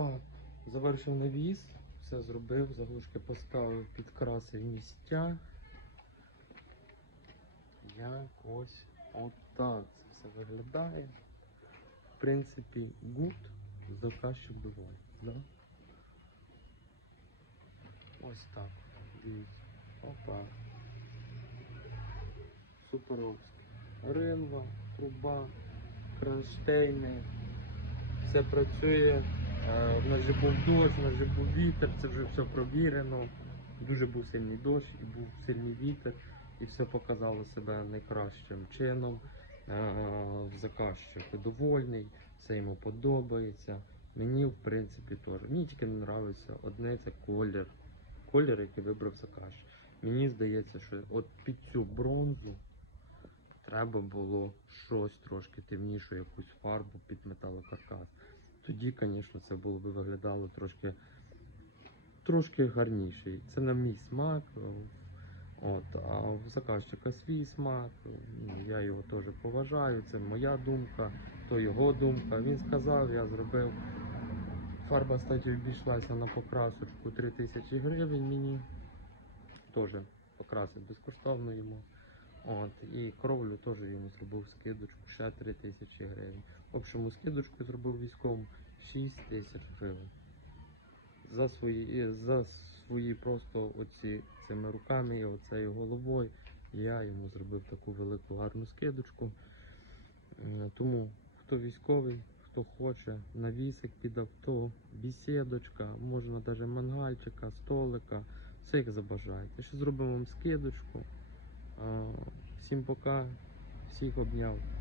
Так, завершив навіс, все зробив, заглушки поставив, підкрасив місця. Якось отак це все виглядає. В принципі, гуд, заказчик доволі. Да? Ось так. Дивіться. Опа. Суперовський. Ринва, труба, кронштейни. Все працює. Е, В нас же був дощ, в нас же був вітер, це вже все провірено. Дуже був сильний дощ і був сильний вітер, і все показало себе найкращим чином. Е, Заказчик довольний, все йому подобається. Мені, в принципі, теж. Мені тільки не подобається одне це колір. Колір, який вибрав заказчик. Мені здається, що от під цю бронзу треба було щось трошки темніше, якусь фарбу під металокаркас. Тоді, звісно, це було б виглядало трошки, трошки гарніше. Це на мій смак. е, От, а в заказчика свій смак. ну, Я його теж поважаю, це моя думка, то його думка. Він сказав, я зробив. Фарба, кстати, обійшлася на покрасочку 3000 гривень мені. Теж покрасив безкоштовно йому. От, і кровлю теж йому зробив скидочку ще 3 тисячі гривень. В общому скидочку зробив військовому 6 тисяч гривень. За свої, за свої просто оці цими руками і оцею головою я йому зробив таку велику гарну скидочку. Тому хто військовий, хто хоче, навісик під авто, бісідочка, можна навіть мангальчика, столика, все як забажаєте. Ще зробимо вам скидочку. Всім пока, всіх обняв.